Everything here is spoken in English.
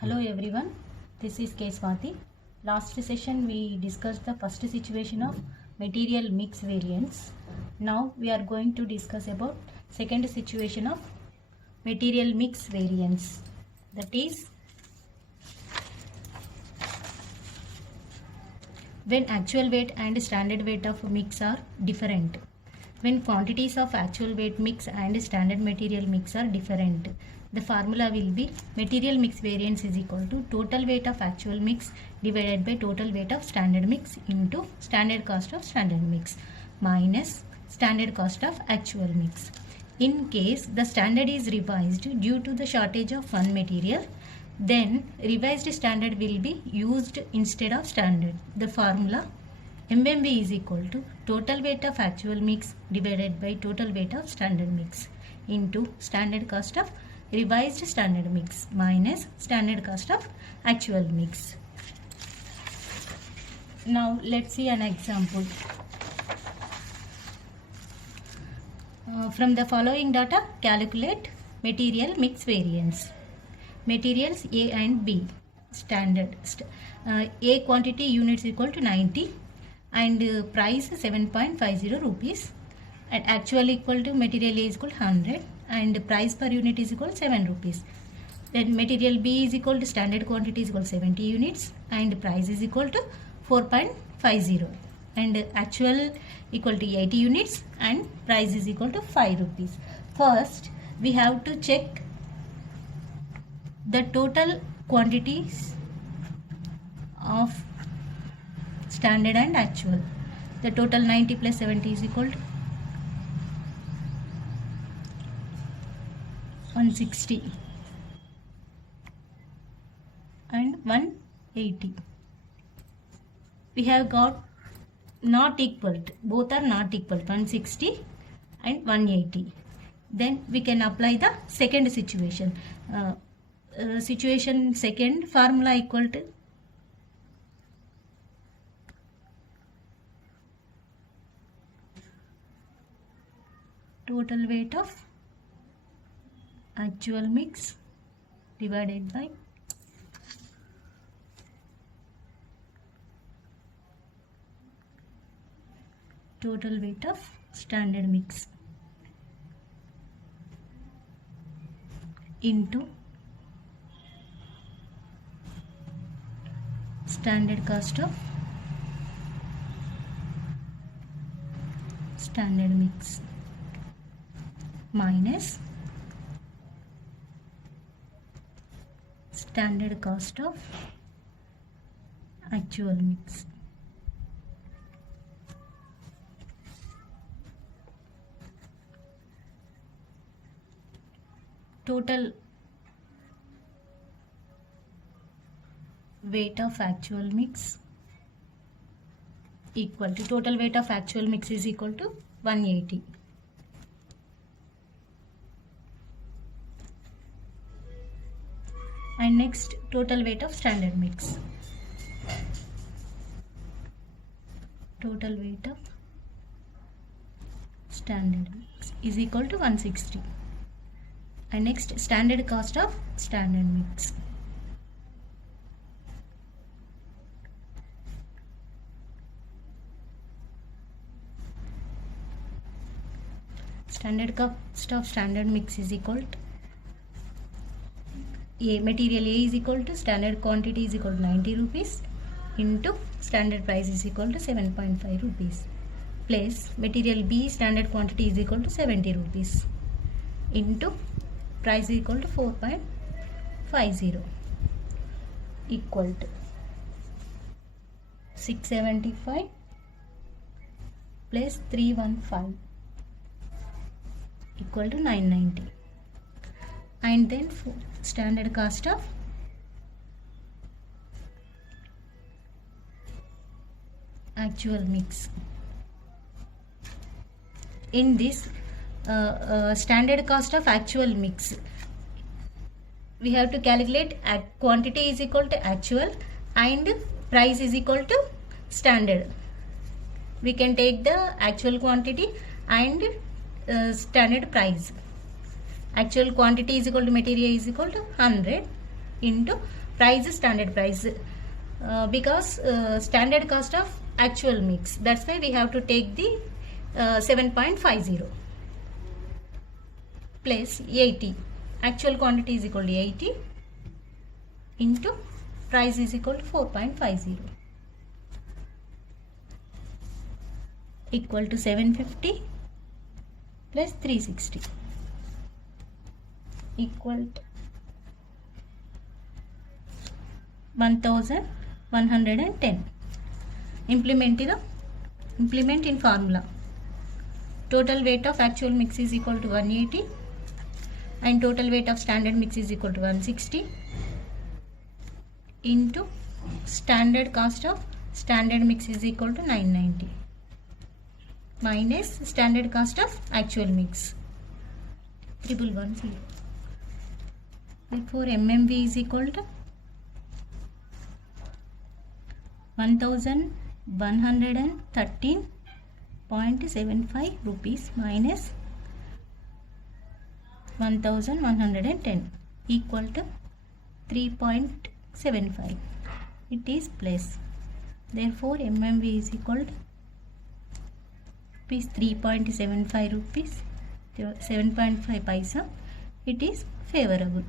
Hello everyone, this is K. Swati. Last session we discussed the first situation of material mix variance. Now we are going to discuss about second situation of material mix variance. That is when actual weight and standard weight of mix are different. When quantities of actual weight mix and standard material mix are different, the formula will be material mix variance is equal to total weight of actual mix divided by total weight of standard mix into standard cost of standard mix minus standard cost of actual mix. In case the standard is revised due to the shortage of one material, then revised standard will be used instead of standard. The formula MMV is equal to total weight of actual mix divided by total weight of standard mix into standard cost of revised standard mix minus standard cost of actual mix. Now let's see an example. From the following data, calculate material mix variance. Materials A and B standard. A quantity units equal to 90 and price 7.50 rupees, and actual equal to material A is equal to 100 and price per unit is equal to 7 rupees. Then material B is equal to standard quantity is equal to 70 units and price is equal to 4.50 and actual equal to 80 units and price is equal to 5 rupees. First we have to check the total quantities of standard and actual. The total 90 plus 70 is equal to 160 and 180. We have got not equal to, both are not equal, 160 and 180. Then we can apply the second situation. Situation second, formula equal to total weight of actual mix divided by total weight of standard mix into standard cost of standard mix minus standard cost of actual mix. Total weight of actual mix equal to total weight of actual mix is equal to 180. And next, total weight of standard mix. Total weight of standard mix is equal to 160. And next, standard cost of standard mix. Standard cost of standard mix is equal to material A is equal to standard quantity is equal to 90 rupees into standard price is equal to 7.5 rupees plus material B standard quantity is equal to 70 rupees into price is equal to 4.50 equal to 675 plus 315 equal to 990. And then standard cost of actual mix. In this standard cost of actual mix, we have to calculate quantity is equal to actual and price is equal to standard. We can take the actual quantity and standard price. Actual quantity is equal to material is equal to 100 into price, standard price, because standard cost of actual mix, that's why we have to take the 7.50 plus 80. Actual quantity is equal to 80 into price is equal to 4.50 equal to 750 plus 360 equal to 1110. Implement in formula. Total weight of actual mix is equal to 180 and total weight of standard mix is equal to 160 into standard cost of standard mix is equal to 990 minus standard cost of actual mix 1110. Therefore MMV is equal to 1113.75 rupees minus 1110 equal to 3.75. It is plus. Therefore MMV is equal to 3.75 rupees 7.5 paisa. It is favorable.